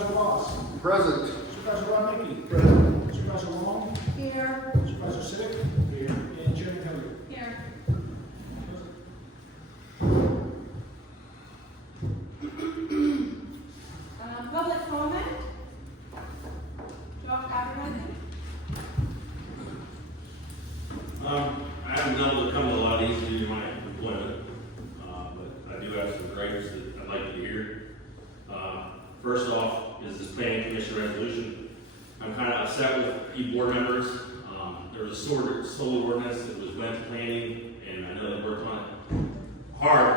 Supervisor Ross. Present. Supervisor Rodnicki. Present. Supervisor Long. Here. Supervisor Sick. Here. And Chairman Henry. Here. Public comment? Josh, advertising? I haven't been able to come a lot easier in my employment, but I do have some gripes that I'd like you to hear. First off is this planning commission resolution. I'm kind of upset with you board members. There was a solar ordinance that was went to planning, and I know they worked on it hard,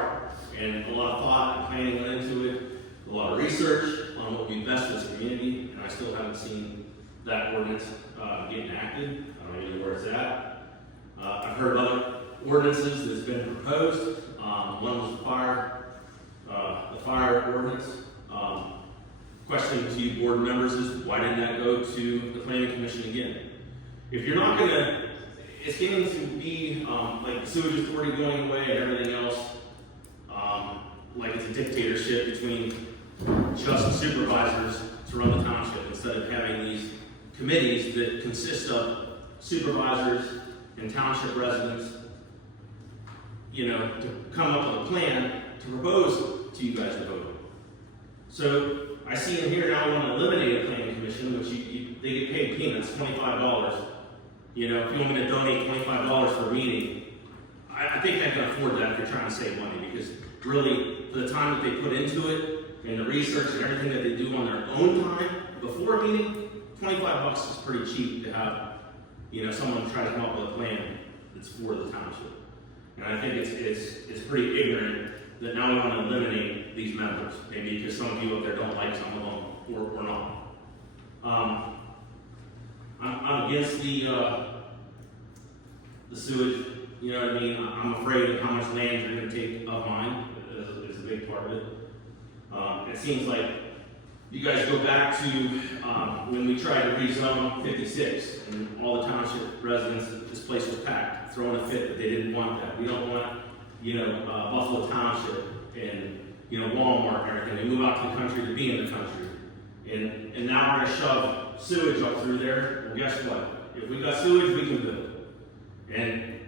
and a lot of thought and planning went into it, a lot of research on what would be best for this community, and I still haven't seen that ordinance get enacted. I don't even know where it's at. I've heard of other ordinances that's been proposed. One was the fire ordinance. Question to you board members is, why didn't that go to the planning commission again? If you're not gonna, it's getting to be like the sewage authority going away and everything else, like it's a dictatorship between just supervisors to run the township instead of having these committees that consist of supervisors and township residents, you know, to come up with a plan to propose to you guys to vote on. So I see in here now we want to eliminate a planning commission, which they get paid peanuts, $25. You know, if you want me to donate $25 for a meeting, I think I can afford that if you're trying to save money, because really, for the time that they put into it and the research and everything that they do on their own time before a meeting, $25 is pretty cheap to have, you know, someone try to come up with a plan that's for the township. And I think it's pretty ignorant that now we want to eliminate these members, maybe because some of you up there don't like some of them, or not. I'm against the sewage, you know what I mean? I'm afraid of how much land you're going to take of mine, is a big part of it. It seems like you guys go back to when we tried to rezone 56, and all the township residents, this place was packed, throwing a fit that they didn't want that. We don't want, you know, Buffalo Township and, you know, Walmart and everything. They move out to the country to be in the country. And now we're going to shove sewage up through there. Well, guess what? If we got sewage, we can build. And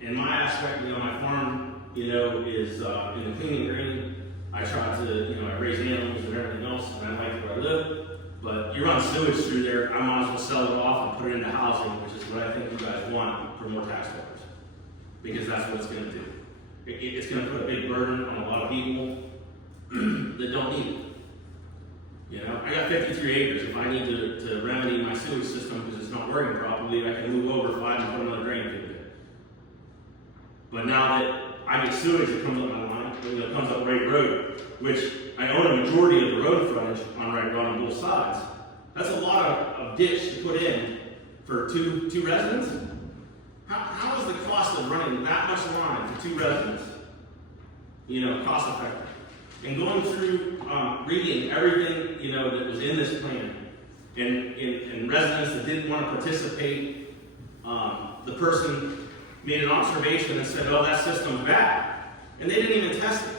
in my aspect, you know, my farm, you know, is in the clean and green. I try to, you know, I raise animals and everything else, and I like where I live. But you run sewage through there, I might as well sell it off and put it into housing, which is what I think you guys want for more tax dollars. Because that's what it's going to do. It's going to put a big burden on a lot of people that don't need it. You know, I got 53 acres. If I need to remedy my sewage system because it's not working properly, I can move over 5 and put another drain through there. But now that I get sewage that comes up my line, that comes up Wright Road, which I own a majority of the road frontage on Wright Road on both sides. That's a lot of ditch to put in for two residents. How is the cost of running that much line for 2 residents, you know, cost effective? And going through, reading everything, you know, that was in this plan, and residents that didn't want to participate, the person made an observation and said, oh, that system's bad. And they didn't even test it.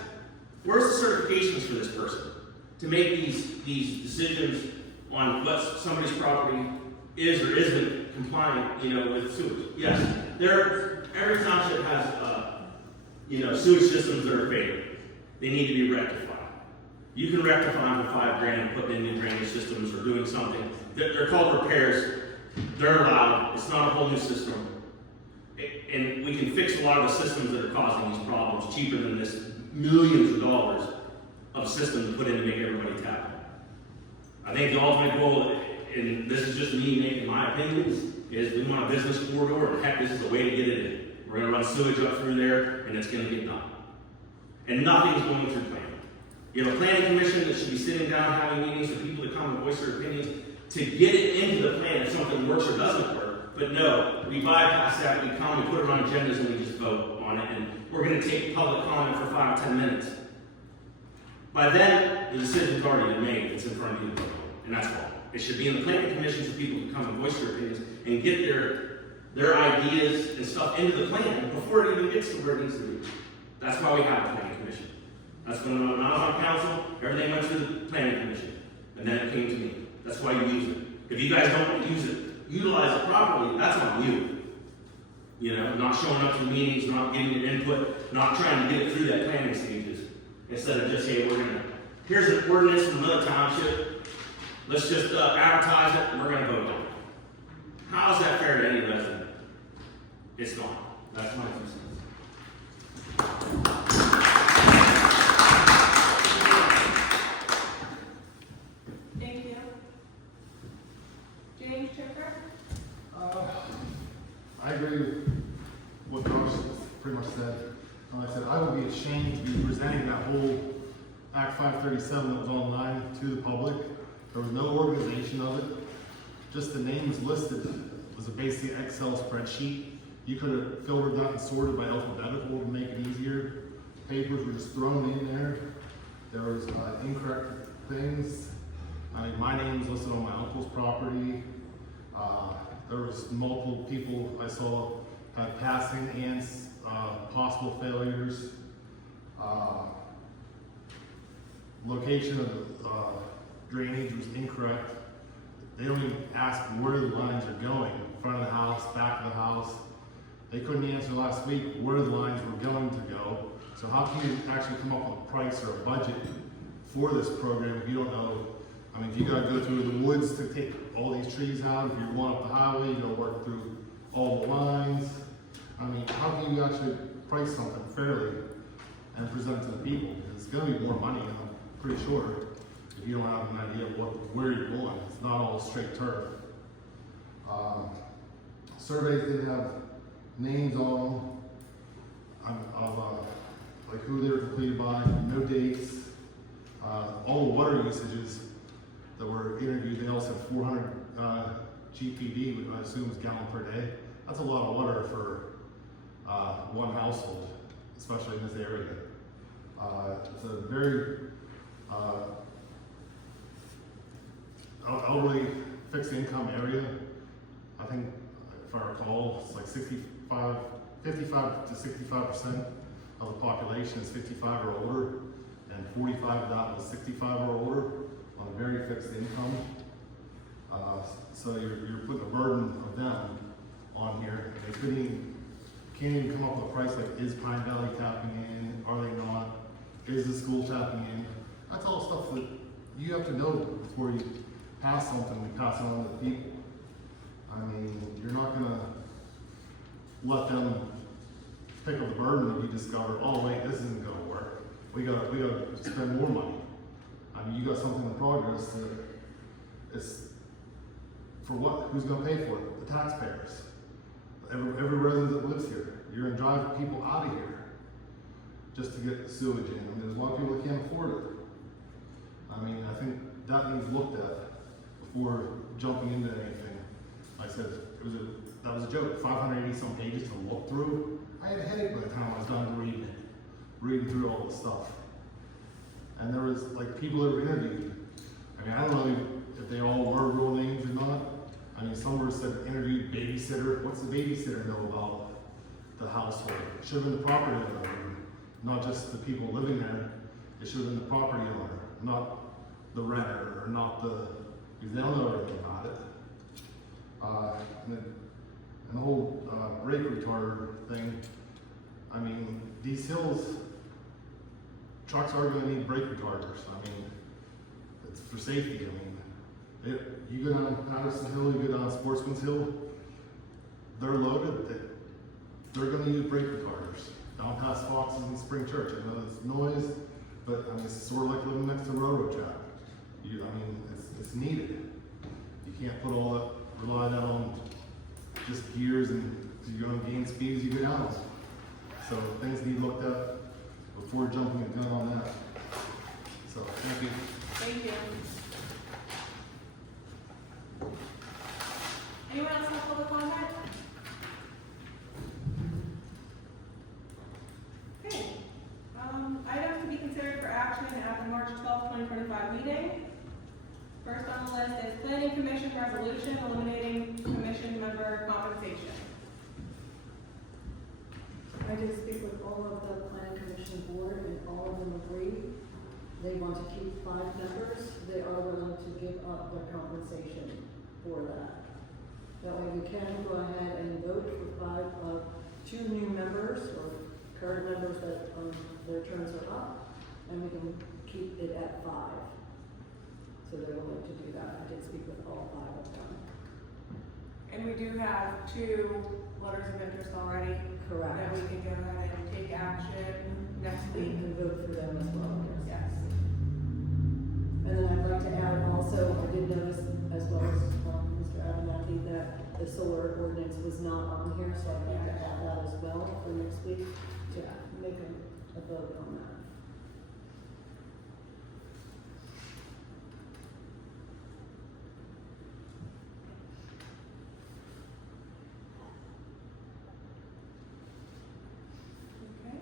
Where's the certifications for this person to make these decisions on what somebody's property is or isn't compliant, you know, with sewage? Yes, every township has, you know, sewage systems that are failing. They need to be rectified. You can rectify them for $5,000, putting in new drainage systems or doing something. They're called repairs. They're allowed. It's not a whole new system. And we can fix a lot of the systems that are causing these problems cheaper than this millions of dollars of system to put in to make everybody tap. I think the ultimate goal, and this is just me making my opinions, is we want a business corridor, and heck, this is the way to get it in. We're going to run sewage up through there, and it's going to get done. And nothing's going through planning. You have a planning commission that should be sitting down having meetings for people to come and voice their opinions to get it into the plan if something works or doesn't work. But no, we bypass that, we come, we put it on agendas, and we just vote on it, and we're going to take public comment for 5 or 10 minutes. By then, the decision's already been made. It's in front of you, and that's wrong. It should be in the planning commission so people can come and voice their opinions and get their ideas and stuff into the plan before it even gets to where it needs to be. That's why we have a planning commission. That's when I was on council, everything went through the planning commission. And then it why you use it. If you guys don't use it, utilize it properly, that's on you. You know, not showing up to meetings, not getting your input, not trying to get it through that planning stages. Instead of just, hey, here's an ordinance from another township, let's just advertise it, and we're gonna vote on it. How is that fair to any resident? It's not. That's my 2 cents. Thank you. James Chipper? I agree with what Josh pretty much said. I said, I would be ashamed to be presenting that whole Act 537 that was online to the public. There was no organization of it. Just the names listed was a basic Excel spreadsheet. You could have filtered that and sorted by alphabetical to make it easier. Papers were just thrown in there. There was incorrect things. I mean, my name was listed on my uncle's property. There was multiple people I saw had passing and possible failures. Location of the drainage was incorrect. They don't even ask where the lines are going, front of the house, back of the house. They couldn't answer last week where the lines were going to go. So how can you actually come up with a price or a budget for this program if you don't know? I mean, if you gotta go through the woods to take all these trees out, if you're going up the highway, you gotta work through all the lines. I mean, how can you actually price something fairly and present it to the people? It's gonna be more money, I'm pretty sure, if you don't have an idea of where you're going. It's not all straight turf. Surveys didn't have names on them, of like who they were completed by, no dates. All the water usages that were interviewed, they all said 400 GPD, which I assume is gallon per day. That's a lot of water for one household, especially in this area. It's a very elderly fixed income area. I think, if I recall, it's like 55 to 65% of the population is 55 or older, and 45 of that was 65 or older on a very fixed income. So you're putting a burden of them on here. They can't even come up with a price like, is Pine Valley tapping in? Are they not? Is the school tapping in? That's all stuff that you have to know before you pass something and pass it on to the people. I mean, you're not gonna let them pick up the burden if you discover, oh wait, this isn't gonna work. We gotta spend more money. I mean, you got something in progress that is for what? Who's gonna pay for it? The taxpayers. Every resident that lives here. You're gonna drive people out of here just to get sewage in. I mean, there's a lot of people that can't afford it. I mean, I think that needs looked at before jumping into anything. Like I said, that was a joke. 580 some pages to look through. I had a headache by the time I was done reading through all this stuff. And there was like people that were interviewed. I mean, I don't know if they all were real names or not. I mean, some were said interviewed babysitter. What's the babysitter know about the household? It should have been the property owner, not just the people living there. It should have been the property owner, not the renter, or not because they don't know everything about it. And the whole brake retarder thing. I mean, these hills, trucks are going to need brake retarders. I mean, it's for safety. I mean, you go down Patterson Hill, you go down Sportsman's Hill, they're loaded. They're going to use brake retarders. Down past Fox's and Spring Church. I know it's noise, but I mean, it's sort of like living next to a railroad track. I mean, it's needed. You can't put all that, rely that on just gears and you're going to gain speed as you go down. So things need looked at before jumping a gun on that. So thank you. Thank you. Anyone else have public comment? Okay. Items to be considered for action at the March 12th, 2025 meeting. First on the list is Planning Commission resolution eliminating commission member compensation. I did speak with all of the planning commission board and all of them agree. They want to keep 5 members. They are willing to give up their compensation for that. That way we can go ahead and vote for two new members or current members that, their terms are up, and we can keep it at 5. So they're willing to do that. I did speak with all 5 of them. And we do have 2 letters of interest already. Correct. That we can go ahead and take action next We week. can vote for them as well, yes. Yes. And then I'd like to add also, I did notice, as well as Mr. Abernathy, that the solar ordinance was not on here, so I'd like to add that as well for next week to make a vote on that. Okay.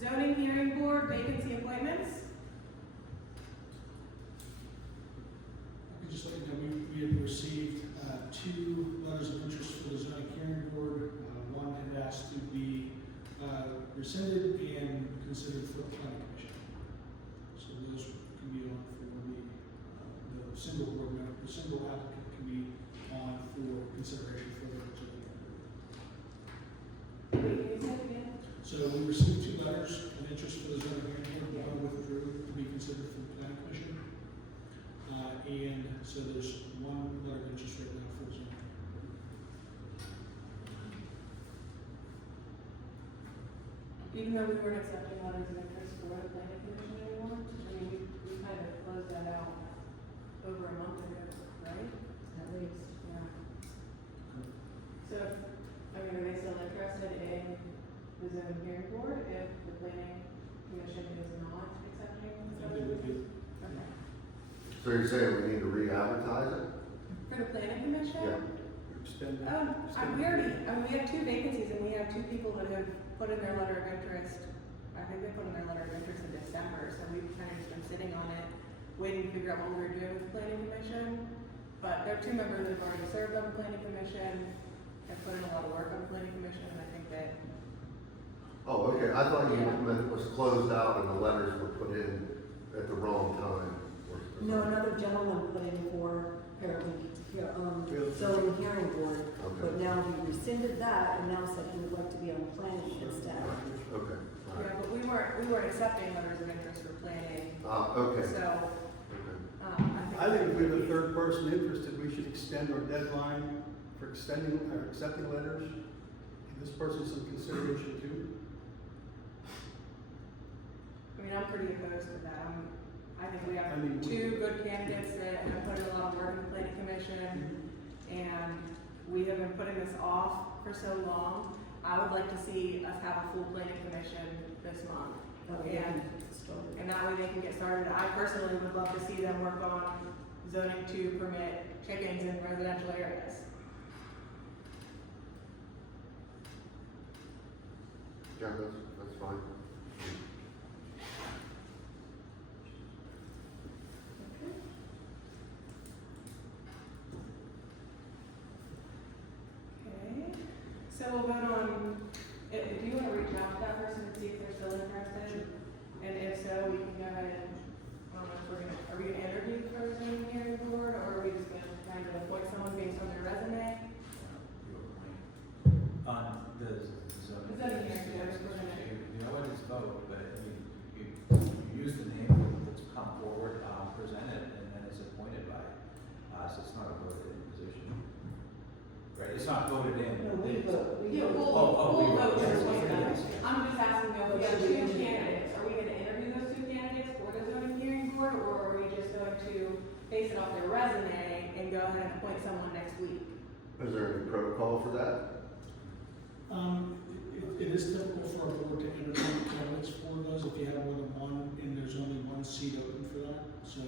Zoning hearing board vacancy appointments. I could just let you know, we had received 2 letters of interest for the zoning hearing board. One had asked to be rescinded and considered for the planning commission. So those can be on for the single board member, the single applicant can be on for consideration for the zoning hearing board. Wait, can you say it again? So we received 2 letters of interest for the zoning hearing board, one withdrew to be considered for the planning commission. And so there's 1 letter of interest right now for the zoning hearing board. Even though we weren't accepting letters of interest for the planning commission anymore, I mean, we kind of closed that out over a month ago, right? At least. Yeah. So, I mean, are they still interested in the zoning hearing board if the planning commission is not accepting? I think they would be. Okay. So you're saying we need to re-advertise it? For the planning commission? Yeah. Extend we have 2 vacancies and we have 2 people that have put in their letter of interest. I think they put in their letter of interest in December, so we've kind of just been sitting on it, waiting to figure out what we were doing with the planning commission. But there are 2 members that have already served on the planning commission, have put in a lot of work on the planning commission, and I think that, Oh, okay, I thought you meant it was closed out and the letters were put in at the wrong time. or No, something. another gentleman put in for apparently, zoning hearing board, but now he rescinded that and now said he would like to be on planning instead. Okay, all yeah, right. but we weren't accepting letters of interest for planning, Okay, so, okay. I think if we have a third person interested, we should extend our deadline for extending or accepting letters. Give this person some consideration too. I mean, I'm pretty opposed to that. I think we have I mean, 2 good candidates that have put in a lot of work in the planning commission, and we have been putting this off for so long. I would like to see us have a full planning commission this month. That way they can get started. And that way they can get started. I personally would love to see them work on zoning to permit chickens in residential areas. Yeah, that's fine. Okay, so we'll vote on, do you want to reach out to that person and see if they're still interested? And if so, we can go ahead and, I don't know if are we gonna interview for the zoning hearing board, or are we just gonna kind of appoint someone based on their resume? On the zoning. The zoning hearing board, we're gonna, You always vote, but you use the name that's come forward, present it, and then it's appointed by us. It's not a voted in position. Right, it's not voted in. No, we vote. yeah, Oh, we'll we vote vote. to appoint them. Yes. I'm just asking though, if we have 2 candidates, are we gonna interview those 2 candidates for the zoning hearing board, or are we just going to base it off their resume and go ahead and appoint someone next week? Is there any protocol for that? It is typical for a board to entertain candidates for those if you have more than 1 and there's only 1 seat open for that. So,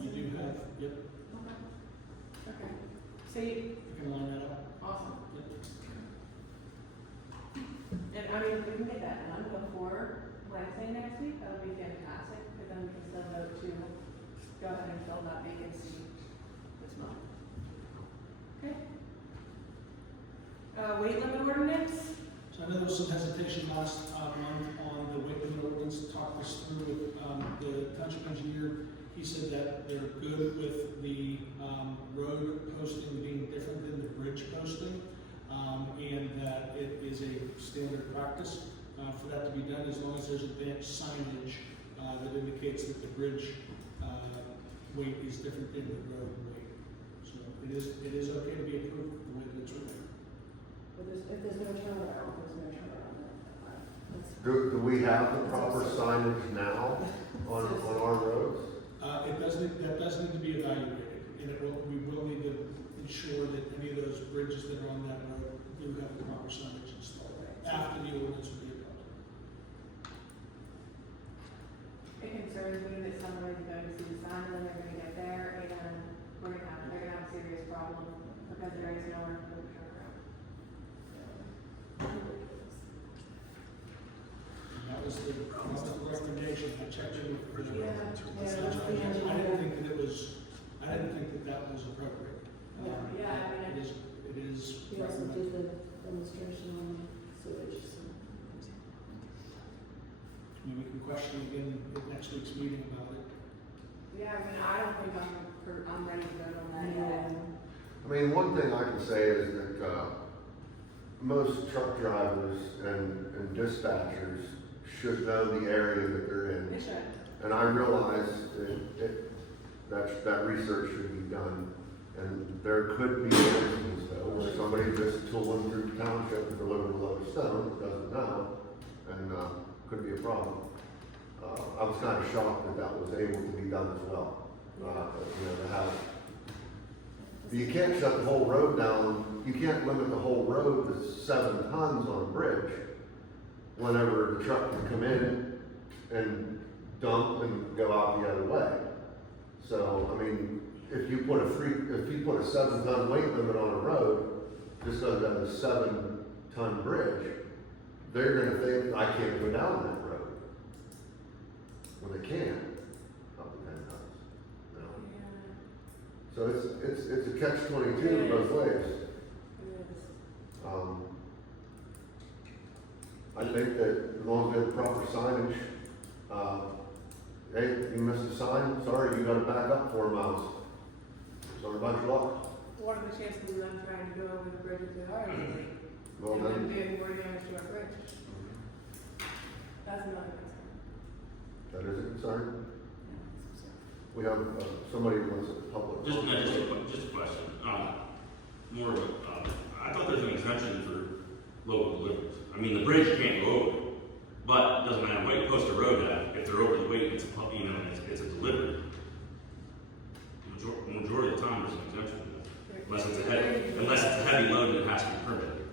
you do have, yep, Okay. So you, you can line that up. awesome. Yep. And I mean, if we can get that done before Wednesday next week, that would be fantastic, because then we can still vote to go ahead and fill that vacancy this month. Okay. Weight limit ordinance? So I know there was some hesitation last month on the weight limit ordinance to talk this through. through with, the township engineer. He said that they're good with the, road posting being different than the bridge posting, and that it is a standard practice, for that to be done, as long as there's advanced signage, that indicates that the bridge, weight is different than the road weight. So it is okay to be approved the way that it's written. But if there's no turnaround, there's no turnaround. That's- Do we have the proper signage now on our roads? That does need to be evaluated, and we will need to ensure that any of those bridges that are on that road do have the proper signage installed after the ordinance will be adopted. It concerns me that somebody's going to see the sign and then they're gonna get there and they're gonna have a serious problem because there is nowhere for the truck around. And that was the recommendation. I checked in with the Yeah, I didn't think that that was appropriate. Yeah, I mean, It is He also recommended. did the demonstration on sewage, so. I mean, we can question again at next week's meeting about it. Yeah, I mean, I don't think I'm ready to vote on that yet. I mean, one thing I can say is that, most truck drivers and dispatchers should know the area that they're in. They should. And I realize that research should be done. And there could be instances though, where somebody just tooling through township to deliver a load of stone, doesn't know, and, could be a problem. I was kind of shocked that that was able to be done as well. You know, to have, you can't shut the whole road down, you can't limit the whole road to 7 tons on a bridge whenever the truck can come in and dump and go out the other way. So, I mean, if you put a 7-ton weight limit on a road, just because that's a 7-ton bridge, they're gonna think, I can't go down that road. Well, they can, up to 10 tons, you know? So it's a catch-22 both ways. I think that as long as we have the proper signage, hey, you missed a sign, sorry, you gotta back up 4 miles. Sorry about your luck. What are the chances of them trying to go over the bridge if they are illegally? Well, And then then, doing more damage to our bridge? That's another concern. that is a concern. We have, somebody who wants a public. Just a question, more of a, I thought there was an exemption for local deliveries. I mean, the bridge can't go over, but it doesn't matter what you post a road at, if they're over the weight, it's a delivery. Majority of the time, there's an exemption, unless it's a heavy load and it has to be permitted.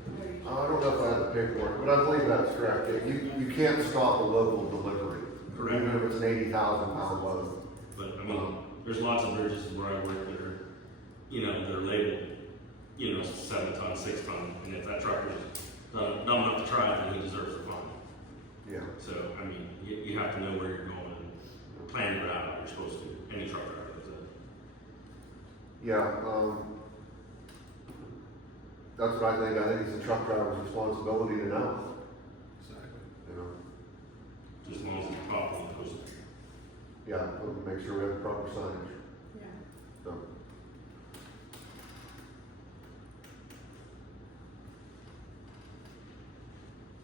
I don't know if I have the paperwork, but I believe that's correct. You can't stop a local delivery. Correct. Even if it's an 80,000 pound load. But, I mean, there's lots of bridges where I work that are, they're labeled, 7 ton, 6 ton, and if that trucker's dumb enough to try it, then he deserves a fine. Yeah. So, I mean, you have to know where you're going and plan your route, you're supposed to, any truck driver does that. Yeah, that's what I think. I think it's the truck driver's responsibility to know, Exactly. you know? Just as long as it's properly posted. Yeah, make sure we have the proper signage, Yeah. so.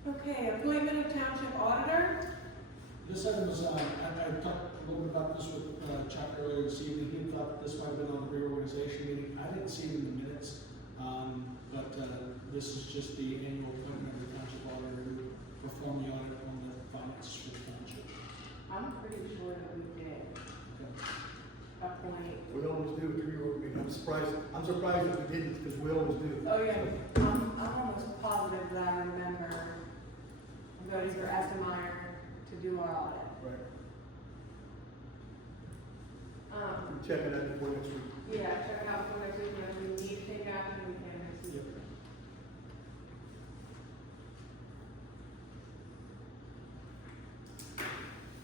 Okay, appointment of township auditor. This item was, I talked a little bit about this with Chuck earlier this evening. He thought this might have been on the reorganization meeting. I didn't see it in the minutes, but this is just the annual appointment of the township auditor who perform the audit on the finances for the township. I'm pretty sure that we did Okay. appoint. We always do with reorg. I'm surprised that we didn't, because we always do. Oh, yeah, I'm almost positive that I remember voting for Essemeyer to do our audit. Right. We're checking that before next week. Yeah, check it out for next week, and if we need to take action, we can next week.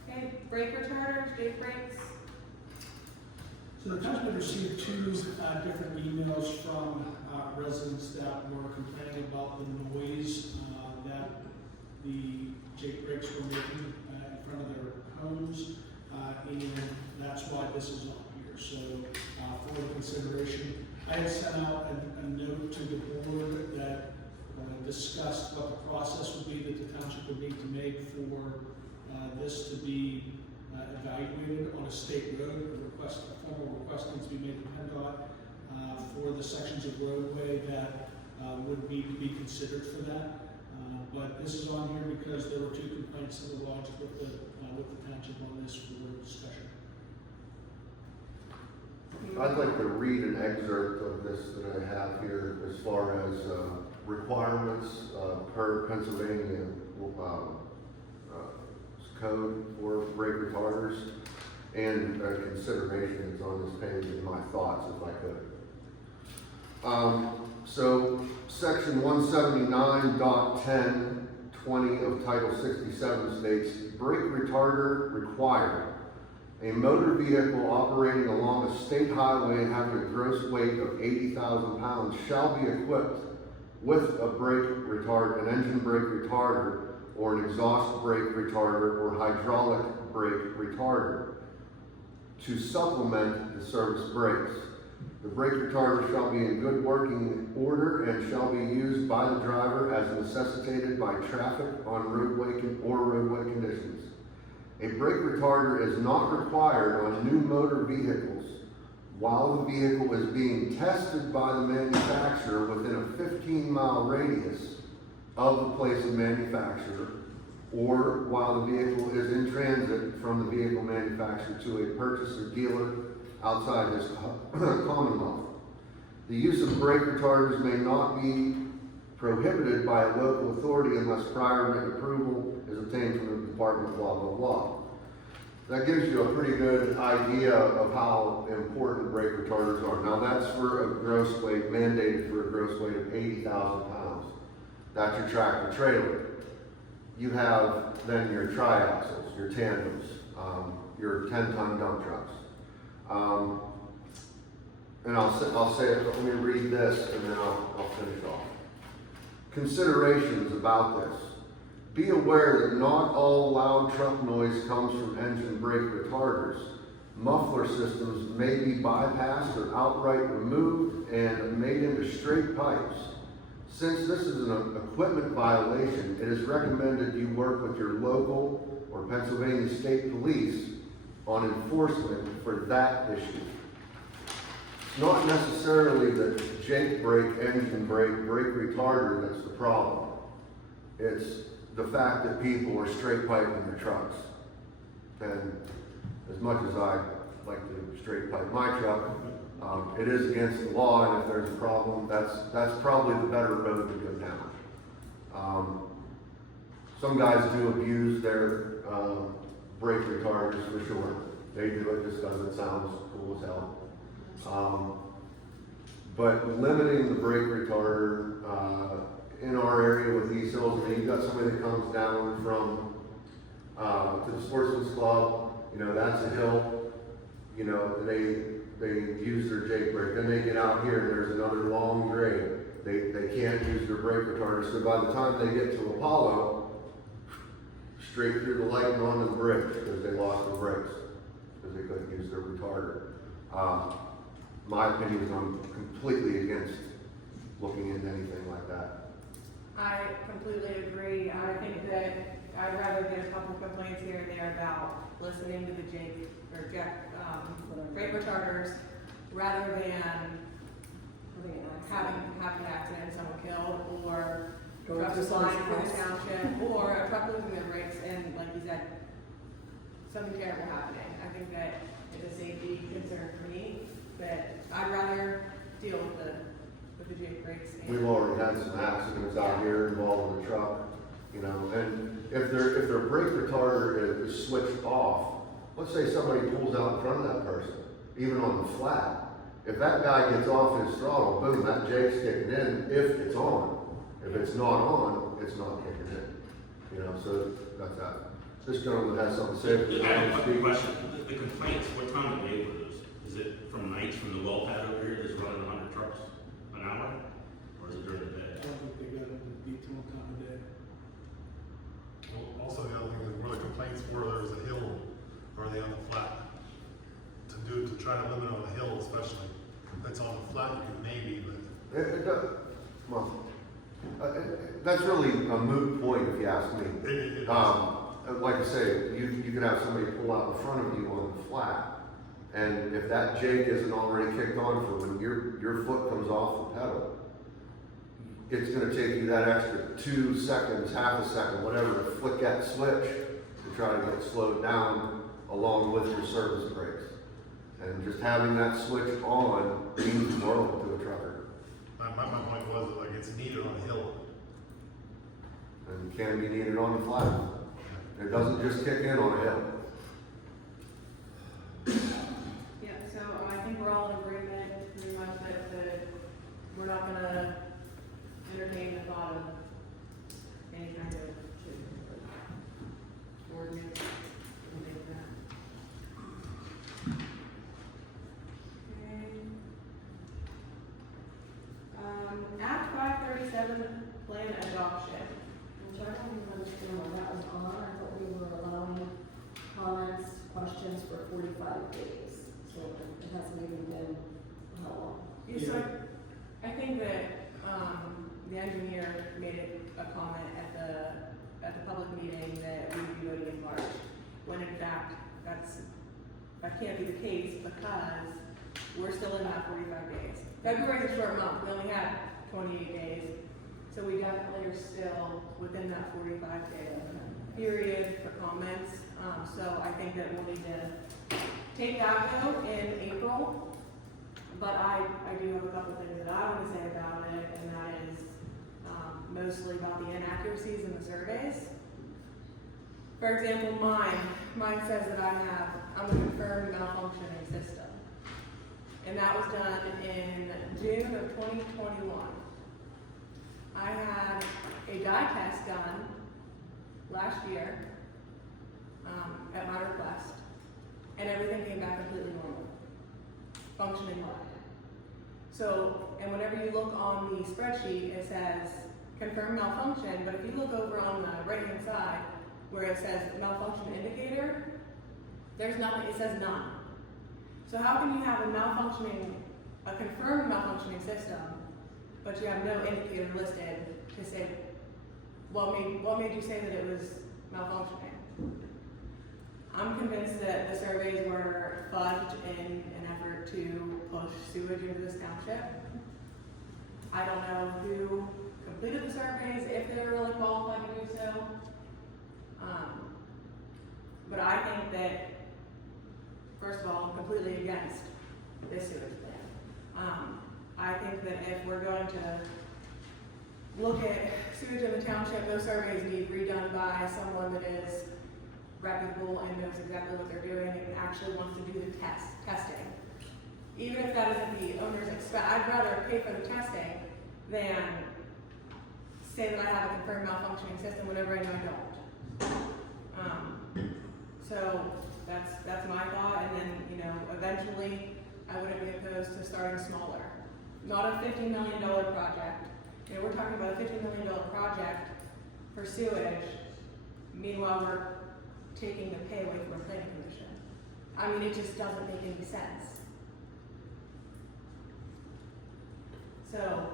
Okay, breaker charters, Jake breaks. So the township received 2 different emails from residents that were complaining about the noise that the Jake breaks were making in front of their homes. this is on here, so, for the consideration. I had sent out a note to the board that discussed what the process would be that the township would need to make for this to be evaluated on a state road. A formal request needs to be made to PennDOT for the sections of roadway that would need to be considered for that. But this is on here because there were 2 complaints that were lodged with the township on this for discussion. I'd like to read an excerpt of this that I have here as far as requirements per Pennsylvania code for brake retarders, and consideration is on this page in my thoughts if I could. So section 179.10.20 of Title 67 states, brake retarder required. A motor vehicle operating along a state highway and having a gross weight of 80,000 pounds shall be equipped with a an engine brake retarder, or an exhaust brake retarder, or hydraulic brake retarder to supplement the service brakes. The brake retarder shall be in good working order and shall be used by the driver as necessitated by traffic on roadway conditions. A brake retarder is not required on new motor vehicles while the vehicle is being tested by the manufacturer within a 15-mile radius of the place of manufacture, or while the vehicle is in transit from the vehicle manufacturer to a purchaser dealer outside this Commonwealth. The use of brake retarders may not be prohibited by a local authority unless prior written approval is obtained from the department, blah, blah, blah. That gives you a pretty good idea of how important brake retarders are. Now that's for a gross weight, mandated for a gross weight of 80,000 pounds. That's your tractor trailer. You have then your triaxles, your tandems, your 10-ton dump trucks. And I'll say it, let me read this and then I'll finish off. Considerations about this. Be aware that not all loud truck noise comes from engine brake retarders. Muffler systems may be bypassed or outright removed and made into straight pipes. Since this is an equipment violation, it is recommended you work with your local or Pennsylvania State Police on enforcement for that issue. It's not necessarily the Jake brake, engine brake retarder that's the problem. It's the fact that people are straight piping their trucks. And as much as I like to straight pipe my truck, it is against the law, and if there's a problem, that's probably the better road to go down. Some guys do abuse their brake retarders for sure. They do it just because it sounds cool as hell. But limiting the brake retarder in our area with these hills, I mean, you've got somebody that comes down from to the Sportsman's Club, you know, that's a hill, you know, they use their Jake brake. Then they get out here and there's another long grade. They can't use their brake retarder, so by the time they get to Apollo, straight through the light and onto the bridge because they lost their brakes because they couldn't use their retarder. My opinion is I'm completely against looking into anything like that. I completely agree. I think that I'd rather get a couple complaints here and there about listening to the Jake or Jack brake retarders rather than having an accident, someone killed, or trucks flying through the township, or a truck losing their brakes, and like you said, something terrible happening. I think that it's a safety concern for me, that I'd rather deal with the Jake brakes. We've already had some accidents out here involving the truck, you know, and if their brake retarder is switched off, let's say somebody pulls out in front of that person, even on the flat, if that guy gets off his throttle, boom, that Jake's kicking in if it's on. If it's not on, it's not kicking in. You know, so that's that. This gentleman has something to say. I have a quick question. The complaints, what time of day were those? Is it from nights from the well pad over here that's running 100 trucks an hour? Or is it during the day? I don't think they got into detail time of day. Also, the other thing is where the complaints were, there was a hill, or are they on the flat? To do trying to limit on a hill especially. If it's on a flat, you could maybe, but. It does, well, that's really a moot point if you ask me. It is. Like I say, you can have somebody pull out in front of you on the flat, and if that jig isn't already kicked on for when your foot comes off the pedal, it's gonna take you that extra 2 seconds, half a second, whatever, to flick that switch to try to get slowed down along with your service brakes. And just having that switch on means the world to a trucker, My point was that, like, it's needed on a hill. and can be needed on the flat. It doesn't just kick in on a hill. Yeah, so I think we're all in agreement pretty much that we're not gonna entertain the thought of any kind of ordinance or anything like that. Okay. Act 537, plan adoption. Which I don't even understand why that was on. I thought we were allowing comments, questions for 45 days. So it hasn't even been, how long? Yeah, so I think that, the engineer made a comment at the public meeting that we would be voting in March, when in fact, that can't be the case because we're still in that 45 days. February's a short month, we only have 28 days, so we definitely are still within that 45-day period for comments. So I think that we'll need to take that vote in April. But I do have a couple things that I want to say about it, and that is mostly about the inaccuracies in the surveys. For example, mine says that I'm a confirmed malfunctioning system. And that was done in June of 2021. I had a dye test done last year at my request, and everything came back completely normal, functioning well. So, and whenever you look on the spreadsheet, it says confirmed malfunction, but if you look over on the right-hand side where it says malfunction indicator, there's nothing, it says none. So how can you have a confirmed malfunctioning system, but you have no indicator listed to say, what made you say that it was malfunctioning? I'm convinced that the surveys were fudged in an effort to push sewage into this township. I don't know who completed the surveys, if they were really qualified to do so. But I think that, first of all, I'm completely against this sewage plan. I think that if we're going to look at sewage in the township, those surveys need redone by someone that is reputable and knows exactly what they're doing and actually wants to do the testing. Even if that isn't the owner's expense, I'd rather pay for the testing than say that I have a confirmed malfunctioning system whenever I know I don't. So that's my thought, and then, eventually I wouldn't be opposed to starting smaller. Not a $50 million project. We're talking about a $50 million project for sewage. Meanwhile, we're taking the pay away from our planning commission. I mean, it just doesn't make any sense. So,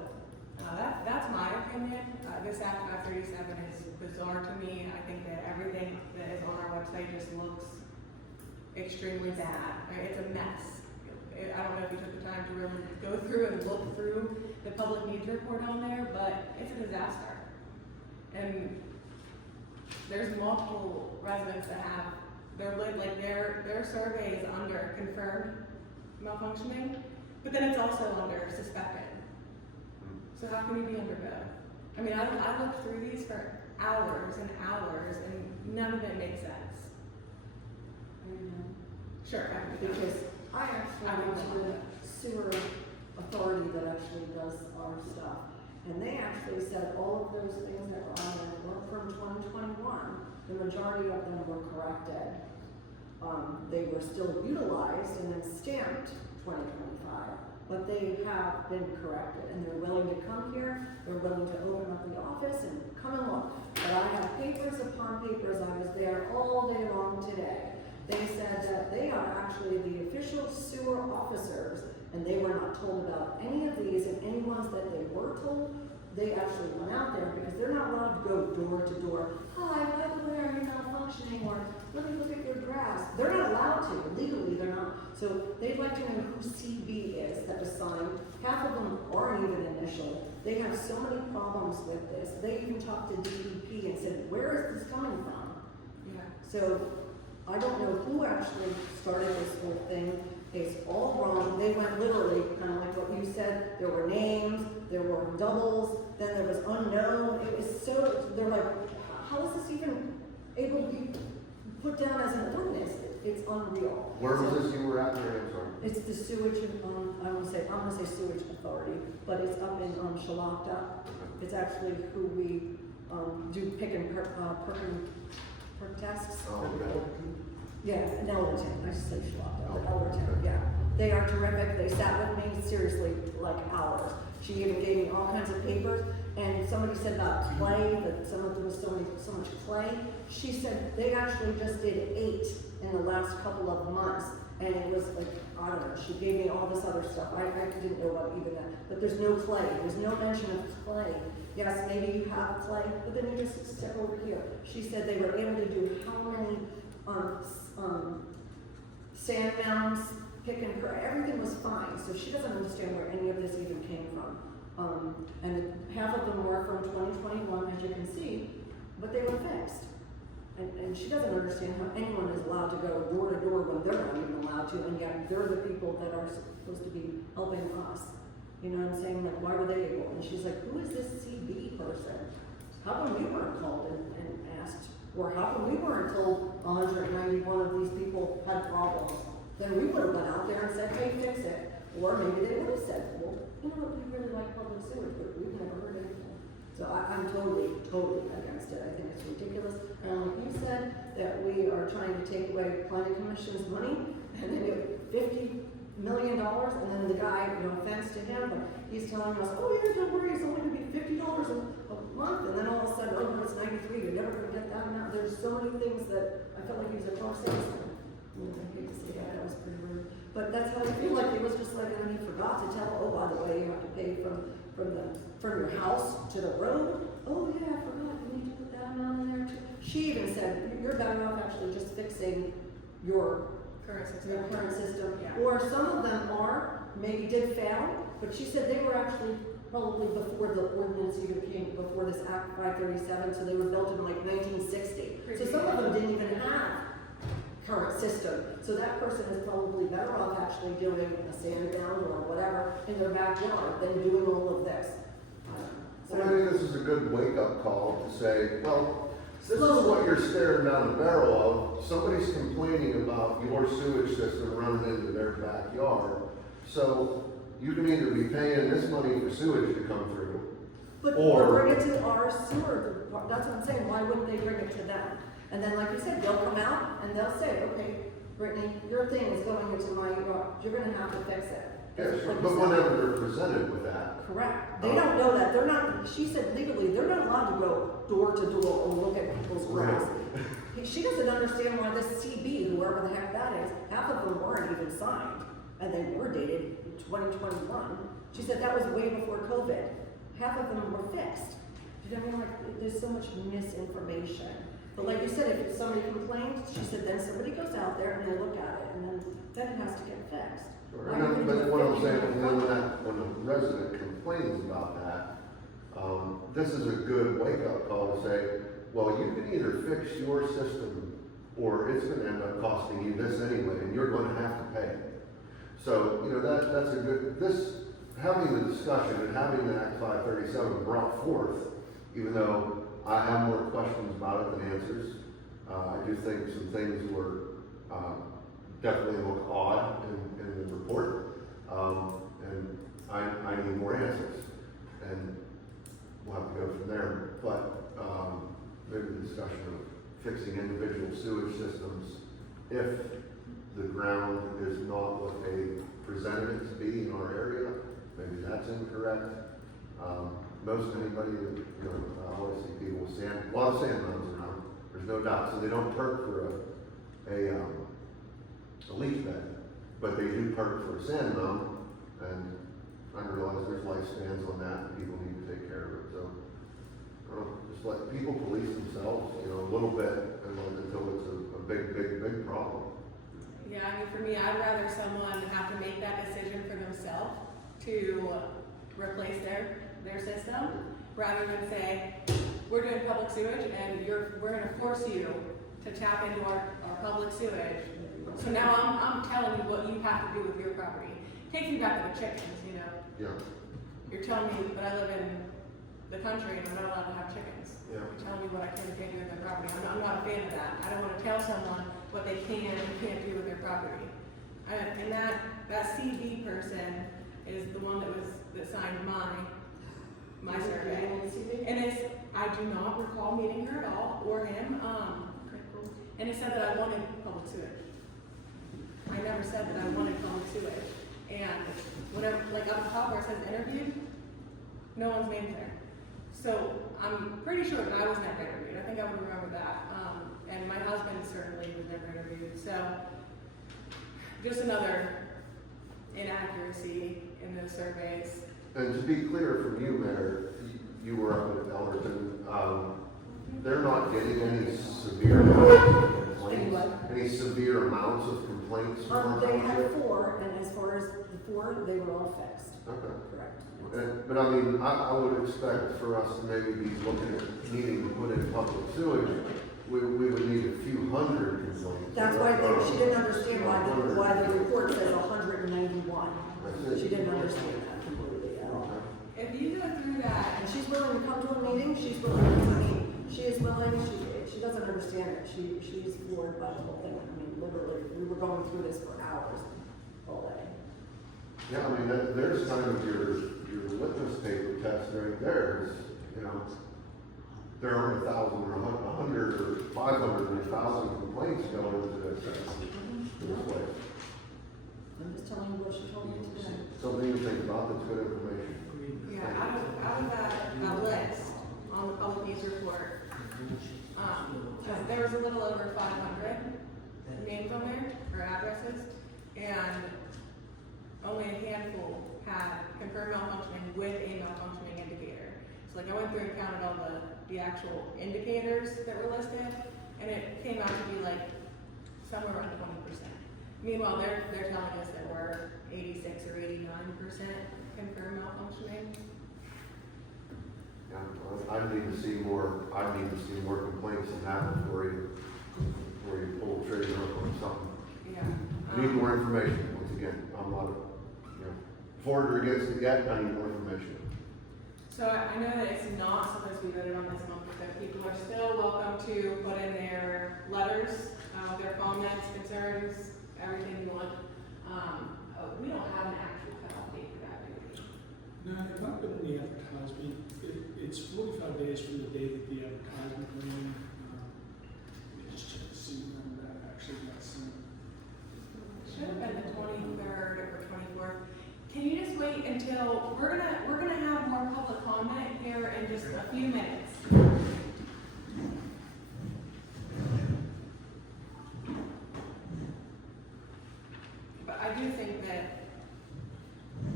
that's my opinion. This Act 537 is bizarre to me. I think that everything that is on our website just looks extremely bad. It's a mess. I don't know if you took the time to really go through and look through the public needs report on there, but it's a disaster. And there's multiple residents that have their survey is under confirmed malfunctioning, but then it's also under suspected. So how can you be under both? I mean, I looked through these for hours and hours, and none of it makes sense. Sure, Because I actually went to the sewer authority that actually does our stuff. And they actually said all of those things that were on there were from 2021. The majority of them were corrected. They were still utilized and then stamped 2025, but they have been corrected, and they're willing to come here. They're willing to open up the office and come and look. But I have papers upon papers. I was there all day long today. They said said that they are actually the official sewer officers, and they were not told about any of these, and any ones that they were told, they actually went out there, because they're not allowed to go door to door. Hi, by the way, are you malfunctioning, or let me look at your grass. They're not allowed to, legally they're not. So they'd like to know who CB is that was signed. Half of them aren't even initial. They have so many problems with this. They even talked to DEP and said, where is this coming from? Yeah. So I don't know who actually started this whole thing. It's all wrong. They went literally, kind of like what you said, there were names, there were doubles, then there was unknown. It was so, they're like, how is this even able to be put down as an ordinance? It's unreal. Where So- was this you were at, Mary? I'm sorry. It's the sewage, I'm gonna say sewage authority, but it's up in, Shalata. It's actually who we, do pick and perk tests. Oh, okay. Yeah, in Elderton, I should say Shalata, but Elderton, yeah. They are terrific, they sat with me seriously, like hours. She even gave me all kinds of papers, and somebody said about clay, that some of them was so much clay. She said they actually just did 8 in the last couple of months, and it was like, I don't know, she gave me all this other stuff. I didn't know what even that, but there's no clay, there's no mention of clay. Yes, maybe you have clay, but then you just step over here. She said they were able to do how many, sand mounds, pick and perk, everything was fine, so she doesn't understand where any of this even came from. And half of them were from 2021, as you can see, but they were fixed. And she doesn't understand how anyone is allowed to go door to door when they're not even allowed to, and yet they're the people that are supposed to be helping us. You know what I'm saying? Like, why were they able? And she's like, who is this CB person? How come we weren't called and asked? Or how come we weren't told 191 of these people had problems? Then we would have went out there and said, hey, fix it. Or maybe they would have said, well, you know what, we really like public sewage, but we've never heard anything. So I'm totally against it. I think it's ridiculous. And like you said, that we are trying to take away planning commission's money, and then get $50 million, and then the guy, no offense to him, but he's telling us, oh yeah, don't worry, it's only gonna be $50 a month, and then all of a sudden, oh no, it's 93, you're never gonna get that amount. There's so many things that I felt like he was a car salesman. I hate to say that was pretty rude, but that's how I feel like it was just like, and he forgot to tell, oh, by the way, you have to pay from your house to the road. Oh yeah, I forgot, you need to put that amount in there too. She even said, you're better off actually just fixing your Current system. Yeah. Or some of them maybe did fail, but she said they were actually probably before the ordinance even came, before this Act 537, so they were built in like 1960. So some of them didn't even have current system. So that person is probably better off actually doing a sand down or whatever in their backyard than doing all of this. So I think this is a good wake-up call to say, well, this is what you're staring down the barrel of. Somebody's complaining about your sewage system running into their backyard. So you can either be paying this money for sewage to come through, But or bring it to our sewer, that's what I'm saying, why wouldn't they bring it to them? And then, like you said, they'll come out and they'll say, okay, Brittany, your thing is going into my yard, you're gonna have to fix it. yeah, sure. Like But you said. whenever they're presented with that, Correct. They don't know that. They're not, she said legally, they're not allowed to go door to door and look at people's grass. She doesn't understand why this CB, whoever the heck that is, half of them weren't even signed. And they were dated in 2021. She said that was way before COVID. Half of them were fixed. You know what I mean? Like, there's so much misinformation. But like you said, if somebody complains, she said then somebody goes out there and they look at it, and then it has to get fixed. Why are you but gonna do what it I'm saying, 50 when a resident complains about that, this is a good wake-up call to say, well, you can either fix your system, or it's gonna end up costing you this anyway, and you're gonna have to pay. So, you know, that's a good, having the discussion and having the Act 537 brought forth, even though I have more questions about it than answers, I do think some things were, definitely look odd in the report, and I need more answers, and we'll have to go from there. But maybe the discussion of fixing individual sewage systems, if the ground is not what they presented it to be in our area, maybe that's incorrect. Most anybody, you know, I always see people with a lot of sand mounds around. There's no doubt, so they don't perk for a 50 gallon but they do perk for a sand mound, and I realize there's lifespans on that, and people need to take care of it, so. I don't know, just let people police themselves, you know, a little bit, and then until it's a big problem. Yeah, I mean, for me, I'd rather someone have to make that decision for themselves to replace their system, rather than say, we're doing public sewage and we're gonna force you to tap into our public sewage. So now I'm telling you what you have to do with your property. Takes me back to the chickens, you know? Yeah, You're telling me that I live in the country and I'm not allowed to have chickens. yeah. You're telling me what I can and can't do with their property. I'm not a fan of that. I don't wanna tell someone what they can and can't do with their property. And that CV person is the one that signed my survey. And I do not recall meeting her at all, or him, and it said that I wanted public sewage. I never said that I wanted public sewage. And whenever, like up top where it says interviewed, no one's name's there. So I'm pretty sure that I was never interviewed. I think I would remember that. And my husband certainly was never interviewed. So just another inaccuracy in those surveys. And to be clear from you, Mayor, you were up at Elderton, they're not getting any severe amounts of complaints, any severe amounts of complaints from our They had township? 4, and as far as the 4, they were all fixed. Okay. Correct. But I mean, I would expect for us to maybe be looking at needing to put in public sewage, we would need a few hundred complaints. That's why she didn't understand why the report says 191. She didn't understand that completely at all. If you go through that, And she's willing to come to a meeting, she's willing, I mean, she is willing, she doesn't understand it, she's floored by the whole thing. I mean, literally, we were going through this for hours all day. Yeah, I mean, there's kind of your litmus paper test right there, is, you know, there aren't 1,000 or 100 or 500 or 1,000 complaints going into this place. I'm just telling you what she told me today. Something to think about, that's good information. yeah, out of that list on the public news report, there was a little over 500 names on there, or addresses, and only a handful had confirmed malfunctioning with a malfunctioning indicator. So like I went through and counted all the actual indicators that were listed, and it came out to be like somewhere around 20%. Meanwhile, they're telling us that we're 86 or 89% confirmed malfunctioning. Yeah, I need to see more complaints than that before you pull the trigger on something. Yeah. I need more information, once again, I'm not, for or against it yet, I need more information. So I know that it's not supposed to be voted on this month, but people are still welcome to put in their letters, their comments, concerns, everything you want. We don't have an actual cutoff date for that, do we? No, it might have been in the advertisement. It's 45 days from the day that the advertisement ran. Let me just check to see when that actually got sent. Should have been the 23rd or 24th. Can you just wait until, we're gonna have more public comment here in just a few minutes. But I do think that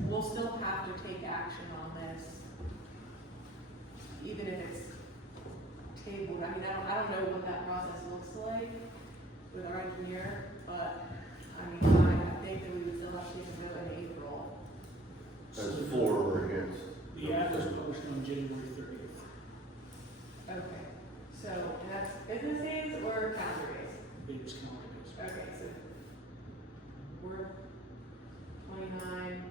we'll still have to take action on this, even if it's tabled. I mean, I don't know what that process looks like with our engineer, but I mean, I think that we would still have to do it in April. As for or against. The ad was published on January 30th. Okay, so, and that's business days or calendar days? Davis County is. Okay, so we're 29,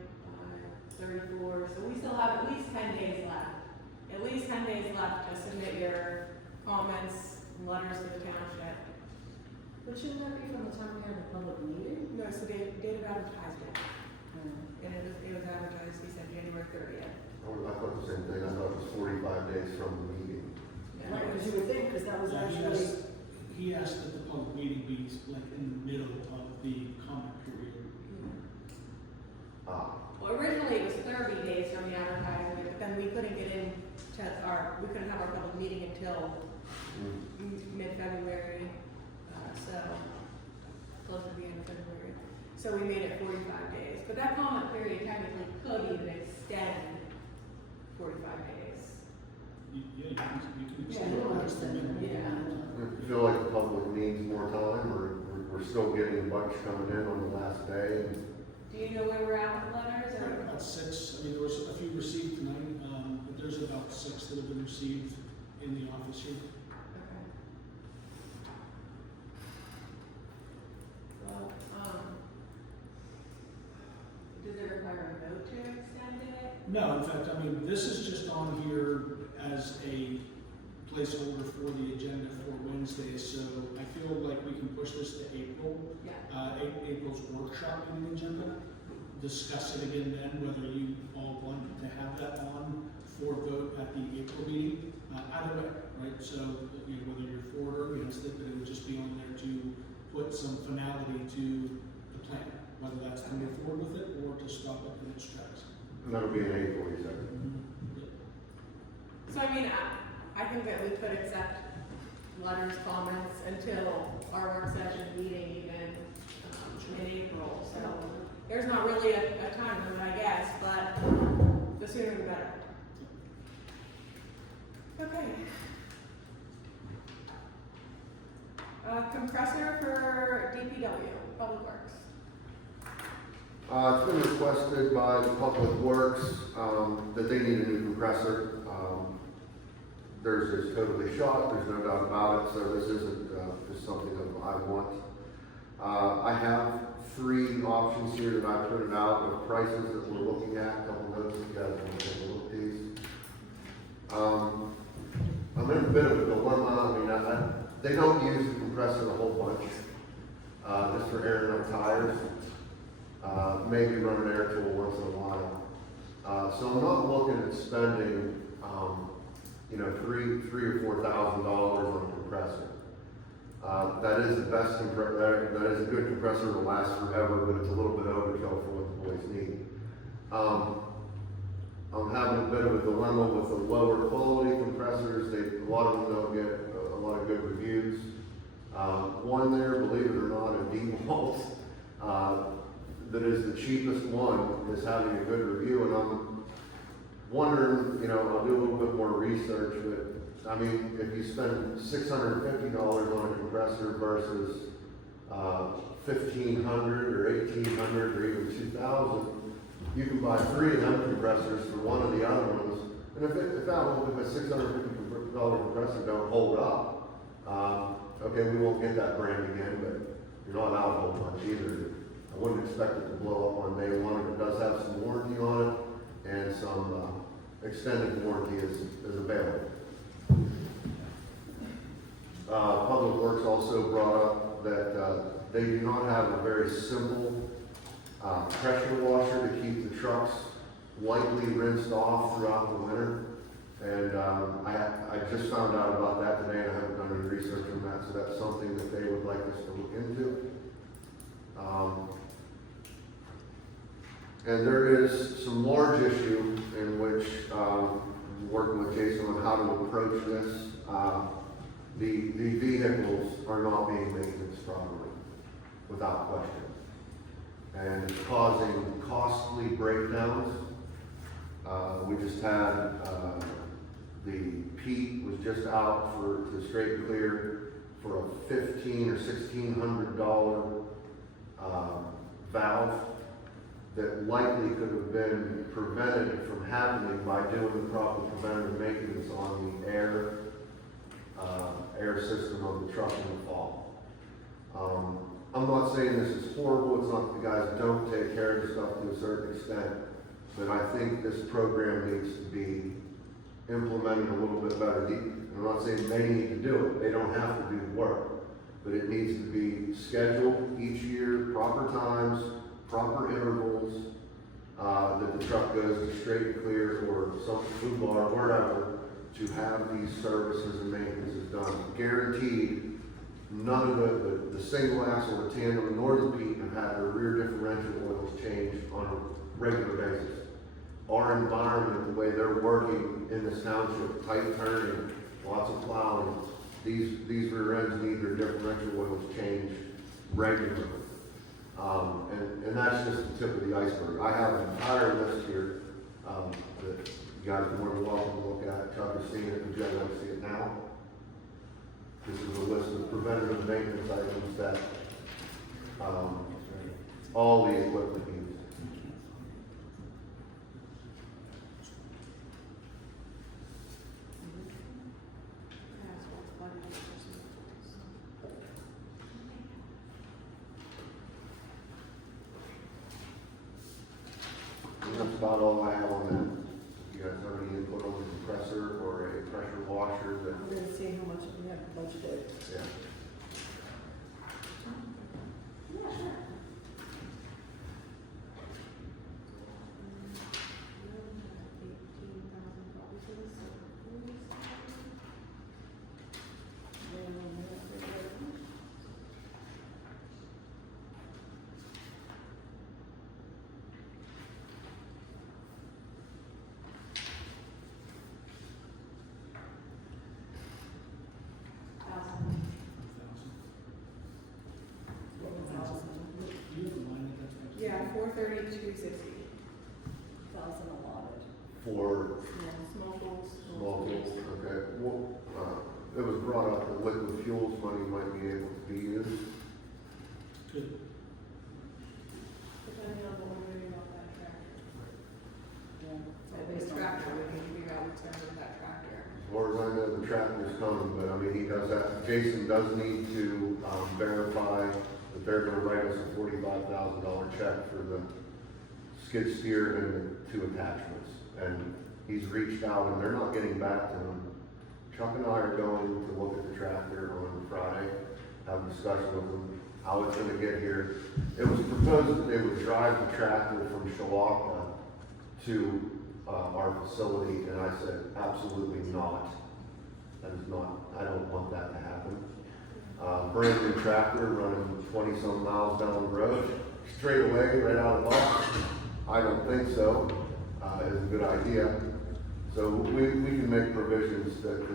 34, so we still have at least 10 days left. At least 10 days left to submit your comments and letters to the township. But shouldn't that be from the time we had the public meeting? No, it's the date of advertisement, and it was advertised, he said January 30th. I thought the same thing, I thought it was 45 days from the meeting. Right, because you would think, because that was Yeah, actually, he asked that the public meeting be like in the middle of the comment period. Well, originally it was 30 days from the advertisement, but then we couldn't get in we couldn't have our public meeting until mid-February, so close to the end of February. So we made it 45 days, but that comment period technically could even extend 45 days. Yeah, you can Yeah, extend you it don't past the understand minimum. Yeah. If you feel like the public needs more time, or we're still getting a bunch coming in on the last day, Do you know where we're at with letters or? About 6, I mean, there was a few received tonight, but there's about 6 that have been received in the office here. Okay. Well, does it require a vote to extend it? No, in fact, I mean, this is just on here as a placeholder for the agenda for Wednesday, so I feel like we can push this to April. Yeah. April's workshop meeting agenda, discuss it again then, whether you all want to have that on for vote at the April meeting. Either way, right, so, you know, whether you're for it or against it, but it would just be on there to put some finality to the plan, whether that's to move forward with it or to stop it in its tracks. and that'll be in April, you said. So I mean, I think that we could accept letters, comments until our work session meeting even in April. So there's not really a time limit, I guess, but the sooner the better. Okay. Compressor for DPW, Public Works. It's been requested by the Public Works, that they need a new compressor. Theirs is totally shot, there's no doubt about it, so this isn't, just something that I want. I have 3 options here that I printed out of prices that we're looking at, a couple notes, if you guys want to take a look at these. I'm in a bit of a dilemma, I mean, they don't use the compressor a whole bunch, just for airing up tires. Maybe run an air tool once in a while. So I'm not looking at spending, you know, $3,000 or $4,000 on a compressor. That is the best compressor, that is a good compressor to last forever, but it's a little bit overkill for what the boys need. I'm having a bit of a dilemma with the lower quality compressors. A lot of them don't get a lot of good reviews. One there, believe it or not, a DeWalt, that is the cheapest one, is having a good review, and I'm wondering, you know, I'll do a little bit more research, but I mean, if you spend $650 on a compressor versus $1,500 or $1,800 or even $2,000, you can buy 3 of them compressors for one of the other ones. And if a $650 compressor don't hold up, okay, we won't get that brand again, but you're not out a whole bunch either. I wouldn't expect it to blow up on day one, and it does have some warranty on it, and some extended warranty is available. Public Works also brought up that they do not have a very simple pressure washer to keep the trucks lightly rinsed off throughout the winter. And I just found out about that today, and I haven't done any research on that, so that's something that they would like us to look into. And there is some large issue in which working with Jason on how to approach this. The vehicles are not being maintained properly, without question. And it's causing costly breakdowns. We just had, the Pete was just out to straight and clear for a $1,500 or $1,600 valve that likely could have been prevented from happening by doing the proper preventative maintenance on the air system of the truck in the fall. I'm not saying this is horrible, it's not that the guys don't take care of the stuff to a certain extent, but I think this program needs to be implemented a little bit better. I'm not saying they need to do it, they don't have to do the work, but it needs to be scheduled each year, proper times, proper intervals, that the truck goes to straight and clear or some food bar, wherever, to have these services and maintenances done. Guaranteed, none of the single axle or tandem nor the Pete have had their rear differential oils changed on a regular basis. Our environment, the way they're working in this township, tight turning, lots of plowing, these rear ends need their differential oils changed regularly. And the iceberg. I have an entire list here, that you guys are more than welcome to look at. Chuck has seen it, would you guys like to see it now? This is a list of preventative maintenance items that, all the equipment needs. And that's about all I have on that. You guys have any input on the compressor or a pressure washer that, We're gonna see how much we have budgeted. yeah. Yeah, sure. Do you have a line that that's? Yeah, 43260. Thousand allotted. For Small goals. small kids, okay. Well, it was brought up that liquid fuels money might be able to be used. Good. Depending on what we're doing about that tractor. Yeah. So this tractor, we can figure out what's going on with that tractor. As far as I know, the tractor's coming, but I mean, he does that, Jason does need to, verify that they're gonna write us a $45,000 check for the skid steer and the two attachments. And he's reached out and they're not getting back to him. Chuck and I are going to look at the tractor on Friday, have a discussion with them, how it's gonna get here. It was proposed that they would drive the tractor from Shawaka to our facility, and I said, absolutely not. That is not, I don't want that to happen. Brand new tractor running 20-some miles down the road, straight away, right out of the box. I don't think so. It's a good idea. So we can make provisions that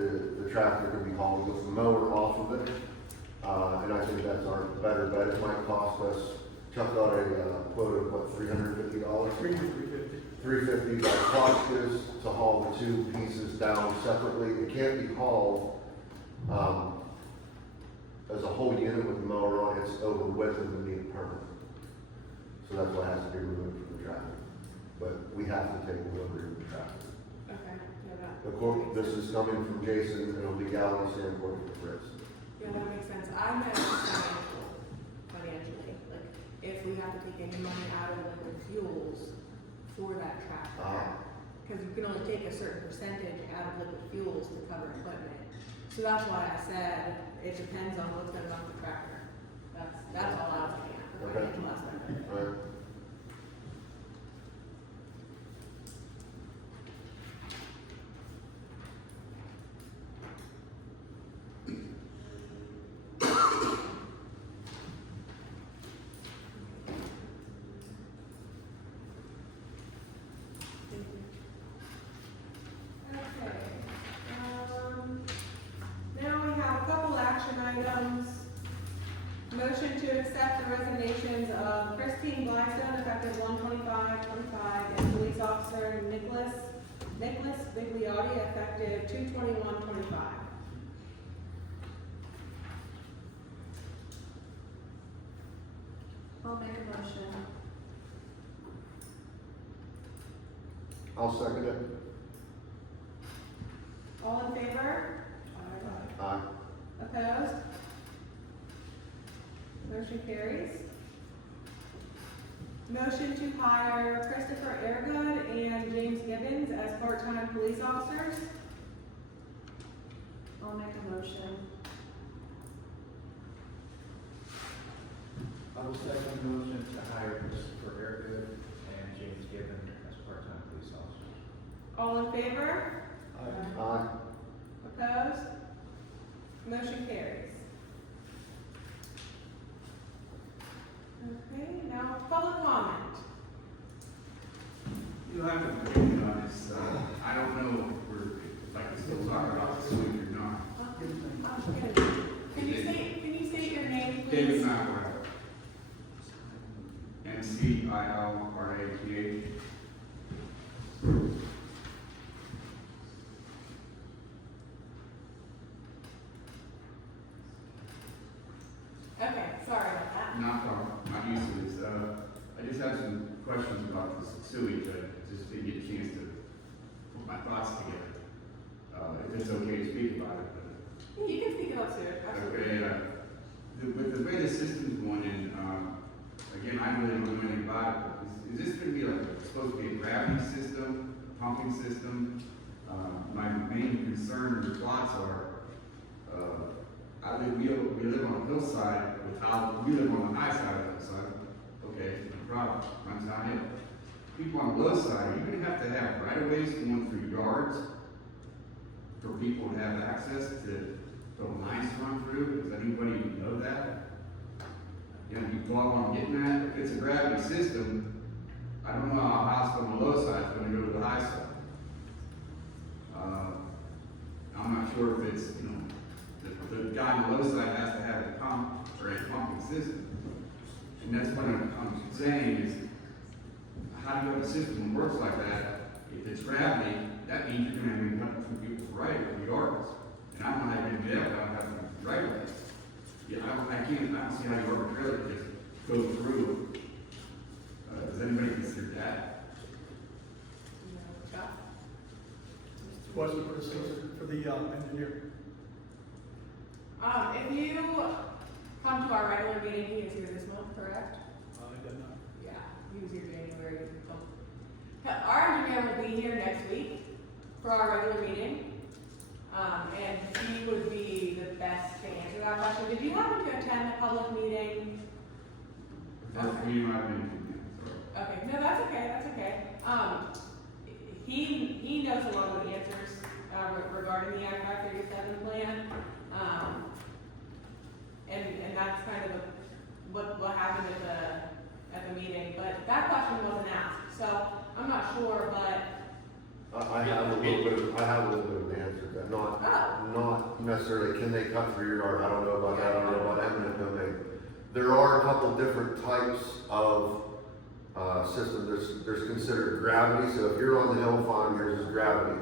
the tractor can be hauled with the mower off of it. And I think that's our better bet. It might cost us, Chuck got a quote of what, $350? $350. $350 by cost is to haul the two pieces down separately. It can't be hauled, as a whole unit with the mower on, it's over width of the need permit. So that's what has to be removed from the tractor. But we have to take delivery of the tractor. Okay, yeah, that. Of course, this is coming from Jason, and a legality standpoint for Chris. Yeah, that makes sense. I meant financially, like, if we have to take any money out of liquid fuels for that tractor. Because you can only take a certain percentage out of liquid fuels to cover equipment. So that's why I said it depends on what's going on with the tractor. That's all I was getting at, the Okay. financial aspect of it. Right? Okay, now we have a couple action items. Motion to accept the resignations of Christine Blackstone, effective 1/25/25, and police officer Nicholas Bigliotti, effective 2/21/25. I'll make a motion. I'll second it. All in favor? Aye. Opposed? Motion carries. Motion to hire Christopher Airgood and James Gibbons as part-time police officers. I'll make a motion. I will second the motion to hire Christopher Airgood and James Gibbon as part-time police officers. All in favor? Aye. Opposed? Motion carries. Okay, now public comment. You'll have to bring me on this, I don't know if I can still talk about this week or not. Can you state your name, please? David McElroy. And MCILRATH. Okay, sorry about that. Not not used to this. I just have some questions about this sewage. I just didn't get a chance to put my thoughts together. If it's okay to speak about it, but. Yeah, you can speak about sewage, absolutely. Okay, with the way the system's going in, again, I really don't know anything about it, but is this gonna be like, supposed to be a gravity system, a pumping system? My main concern or thoughts are, we live on a hillside we live on the high side of the hillside, okay, no problem, runs downhill. People on the low side, are you gonna have to have right-of-ways going through yards for people to have access to lines to run through? Does anybody know that? You know, you follow what I'm getting at? If it's a gravity system, I don't know how a house on the low side is gonna go to the high side. I'm not sure if it's, you know, the guy on the low side has to have a pump or a pumping system. And that's what I'm saying is, how do you have a system that works like that? If it's gravity, that means you're gonna be cutting through people's right of yards. And I don't know how you're gonna do that without having right of way. Yeah, I don't see how you arbitrarily just go through. Does anybody consider that? Chuck? Question for the solicitor, for the engineer. If you come to our regular meeting, he is here this month, correct? I don't know. Yeah, he was here January. Our engineer will be here next week for our regular meeting. And he would be the best to answer that question. Did you happen to attend the public meeting? That's me, I've been, sorry. Okay, no, that's okay, that's okay. He knows a lot of the answers, regarding the Act 537 plan. And that's kind of what happened at the meeting, but that question wasn't asked, so I'm not sure, but. I have a little bit of an answer to that, not necessarily can they cut through your yard, I don't know about that, I don't know about eminent domain. There are a couple different types of, systems, there's considered gravity, so if you're on the hill, fine, yours is gravity.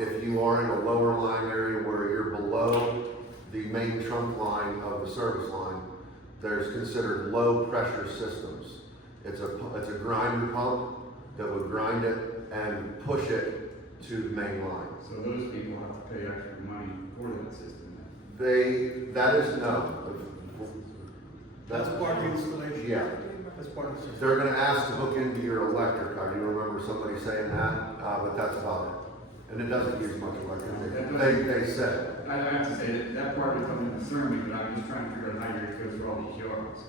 If you are in a lower line area where you're below the main trunk line of the service line, there's considered low pressure systems. It's a grinder pump that would grind it and push it to the main line. So those people have to pay extra money for that system. That is no. That's part of the installation. Yeah. That's part of the system. They're gonna ask to hook into your electric, I do remember somebody saying that, but that's about it. And it doesn't use much electric, they said. I have to say that part of it doesn't concern me, but I'm just trying to figure out how you're gonna go through all these yards.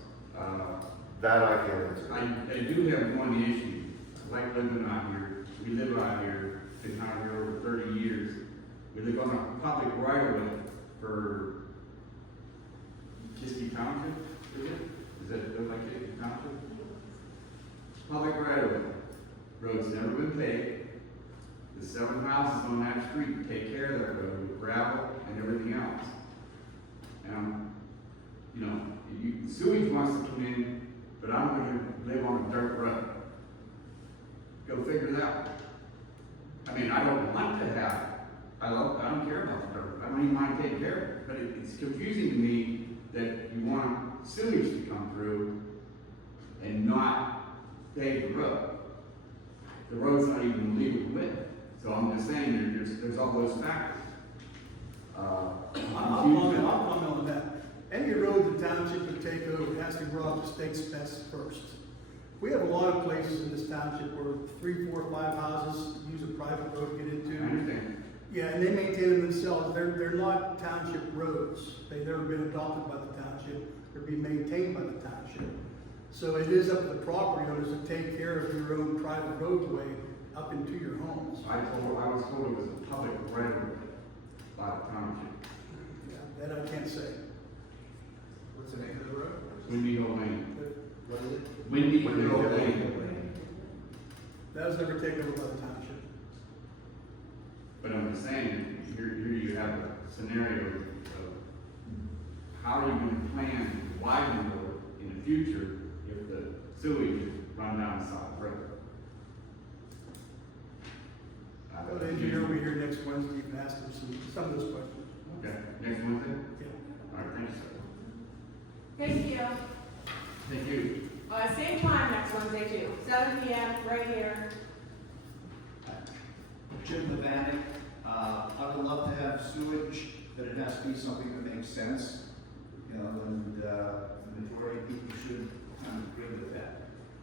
That I can't answer. I do have one issue, like living out here, we live out here, been out here over 30 years. We live on a public right of way for Kiski Township, is it? Is that look like Kiski Township? Public right of way. Road's never been paved. The 7 houses on that street take care of that road with gravel and everything else. And, you know, sewage wants to come in, but I'm gonna live on a dirt road. Go figure it out. I mean, I don't want to have, I don't care about the dirt. I don't even mind taking care of it. But it's confusing to me that you want sewage to come through and not pave the road. The road's not even legal width. So I'm just saying, there's all those factors. I'll comment on that. Any road the township would take over has to go out to state specs first. We have a lot of places in this township where 3, 4, 5 houses use a private road to get into. I understand. Yeah, and they maintain them themselves. They're not township roads. They've never been adopted by the township. They're being maintained by the township. So it is up to the property owners to take care of your own private roadway up into your homes. I was told it was a public right of way by the township. Yeah, that I can't say. What's the name of the road? Windy Hill Lane. What is it? Windy Hill Lane. That was never taken over by the township. But I'm just saying, here you have a scenario of how are you going to plan to widen the road in the future if the sewage run down the side of the road. Well, the engineer will be here next Wednesday, you can ask him some of those questions. Okay, next Wednesday? Yeah. All right, thanks, sir. Thank you. Thank you. Same time next Wednesday too, 7 PM, right here. Jim Levanek, I would love to have sewage, but it has to be something that makes sense, you know, and, the majority of people should kind of agree with that.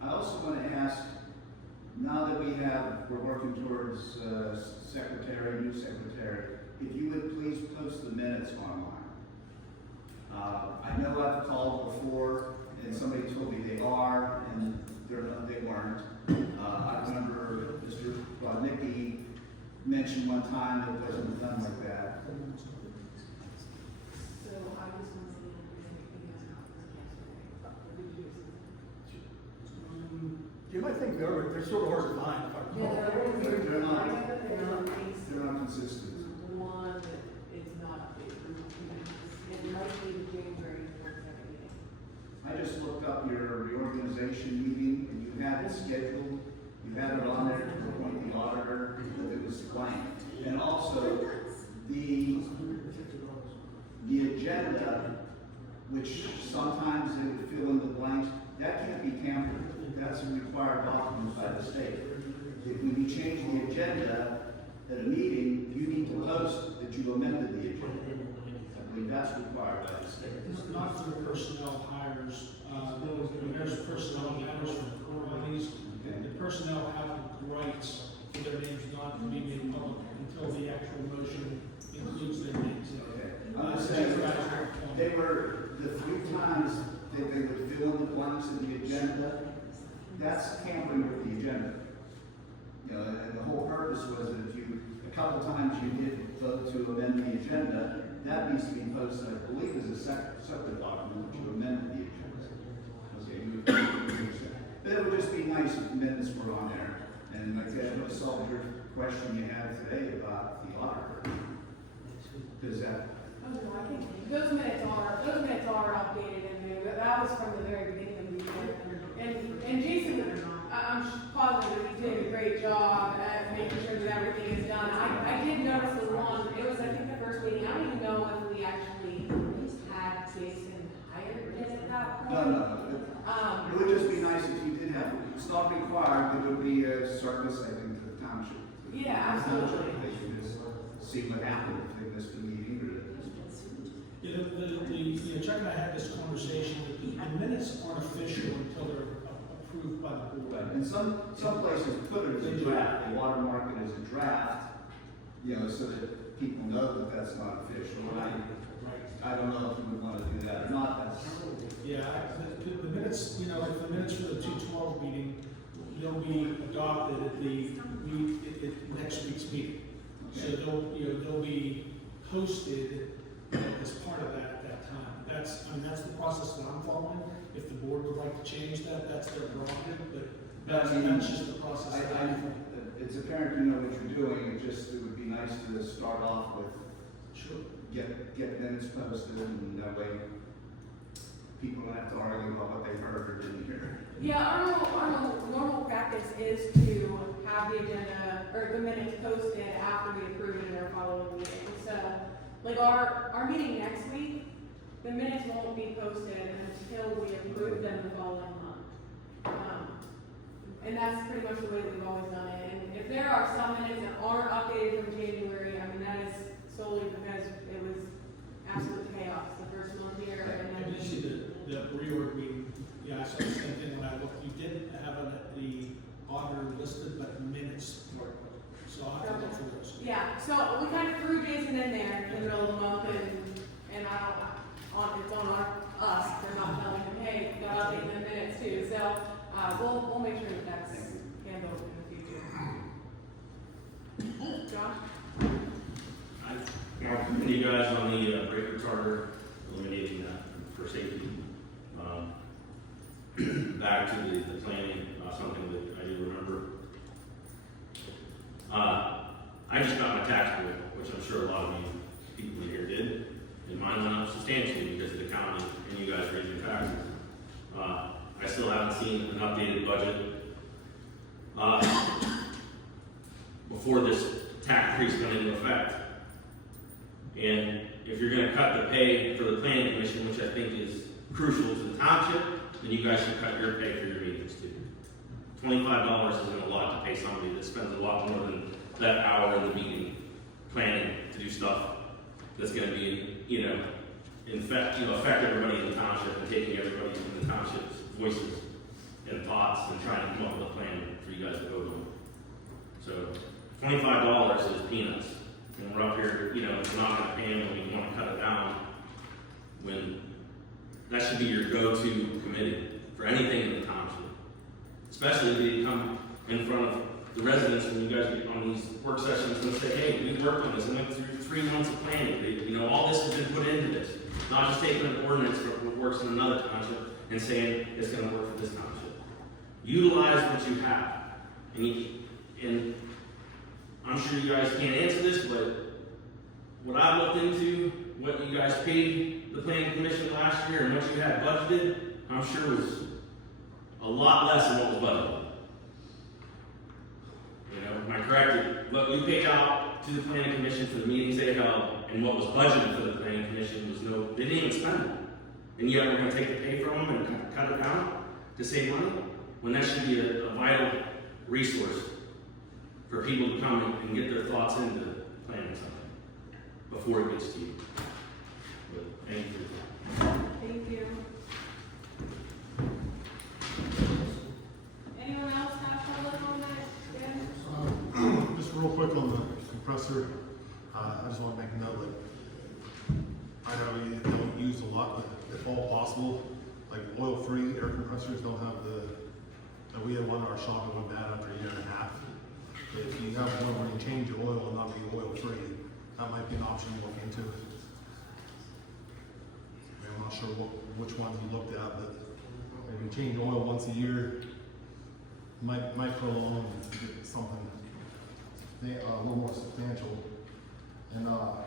I also want to ask, now that we're working towards, new secretary, if you would please post the minutes online. I know I've called before, and somebody told me they are, and they weren't. I remember Mr. Rodnicki mentioned one time it wasn't done like that. So I was Jim, I think they're sort of hard to find. If I recall. They're not consistent. The one that is not updated, it might be the January 22nd meeting. I just looked up your reorganization meeting, and you had it scheduled, you had it on there to appoint the auditor, but it was blank. And also, the agenda, which sometimes they would fill in the blanks, that can't be tampered. That's a required document by the state. When you change the agenda at a meeting, you need to post that you amended the agenda. I believe that's required by the state. It's not for personnel hires, there's personnel matters for quarterlies. The personnel have rights for their names not to be made public until the actual motion includes their names. Okay. I'm just saying, they were, the few times that they would fill in the blanks in the agenda, that's tampering with the agenda. You know, and the whole purpose was that if you, a couple times you did vote to amend the agenda, that needs to be posted, I believe, as a separate document, which you amended the agenda. Okay, but it would just be nice if the minutes were on there. And like that, solve your question you had today about the auditor. Does that? Oh, no, I think those minutes are updated and new. That was from the very beginning of the year. And Jason, I'm positive he did a great job at making sure that everything is done. I did notice the one, it was, I think, the first meeting. I don't even know if we actually had Jason hired in at that point. No. It would just be nice if you did have, it's not required, there would be a service, I think, to the township. Yeah, absolutely. They should just see what happened, if they missed a meeting or. Chuck and I had this conversation, that the minutes aren't official until they're approved by the board. And some places put it as a draft, they watermark it as a draft, you know, so that people know that that's not official. And I don't know if you would want to do that or not, that's. Yeah, the minutes, like the minutes for the 212 meeting, they'll be adopted at the next week's meeting. So they'll be posted as part of that at that time. That's the process that I'm following. If the board would like to change that, that's their prerogative, but that's just the process that I'm following. It's apparent you know what you're doing, it would be nice to start off with, Sure. get minutes posted, and that way people don't have to argue about what they heard or didn't hear. Yeah, our normal practice is to have the agenda or the minutes posted after we approve it in our following meeting. So, like our meeting next week, the minutes won't be posted until we approve them the following month. And that's pretty much the way we've always done it. And if there are some minutes that aren't updated from January, I mean, that is solely because it was absolute chaos the first month here. I And did see the reorg meeting. Yeah, I saw the same thing when I looked. You did have the auditor listed, but minutes weren't. So I'll have to look for those. yeah, so we kind of threw Jason in there in the middle of the month, and it's on us for not telling him, hey, you gotta update the minutes too. So we'll make sure that that's handled in the future. Josh? I commend you guys on the brake retarder, eliminating that for safety. Back to the planning, something that I do remember. I just got my tax bill, which I'm sure a lot of you people in here did, and mine went up substantially because of the county and you guys raising taxes. I still haven't seen an updated budget, before this tax increase went into effect. And if you're gonna cut the pay for the planning commission, which I think is crucial to the township, then you guys should cut your pay for your meetings too. $25 isn't a lot to pay somebody that spends a lot more than that hour in the meeting planning to do stuff that's gonna be, affect everybody in the township and taking everybody in the township's voices and thoughts and trying to come up with a plan for you guys to vote on. So $25 is peanuts. And we're up here, we're not gonna pay them when we wanna cut it down, when that should be your go-to committee for anything in the township. Especially if you come in front of the residents when you guys get on these work sessions and say, hey, we worked on this, and went through 3 months of planning. All this has been put into this. Not just taking an ordinance for what works in another township and saying it's gonna work for this township. Utilize what you have. And I'm sure you guys can't answer this, but what I looked into, what you guys paid the planning commission last year and what you had budgeted, I'm sure was a lot less than what was budgeted. Am I correct? What you paid out to the planning commission for the meetings they held and what was budgeted for the planning commission was they didn't even spend it. And yet we're gonna take the pay from them and cut it down to save money, when that should be a vital resource for people to come and get their thoughts into planning something before it gets to you. But thank you. Thank you. Anyone else have public comment? Dan? Just real quick on the compressor, I just want to make a note, I know you don't use a lot, but if all possible, oil-free air compressors don't have we had one in our shop that went bad after a year and a half. If you have one where you change your oil and not be oil-free, that might be an option to look into. I'm not sure which ones you looked at, but if you change oil once a year, might prolong and get something a little more substantial. And like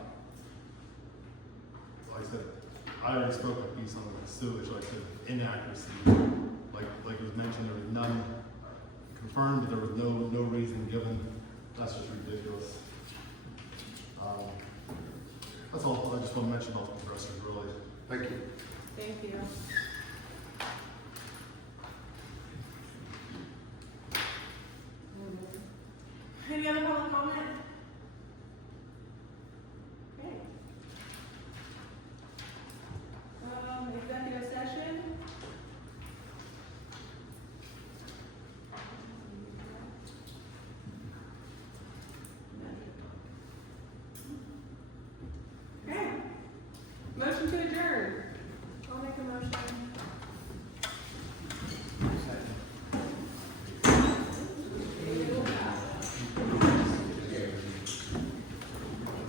I said, I already spoke with you on the sewage, like the inaccuracy. Like it was mentioned, there was none confirmed, but there was no reason given. That's just ridiculous. That's all I just want to mention about the compressors, really. Thank you. Thank you. Any other public comment? Okay. Executive session. Okay. Motion to adjourn. I'll make a motion.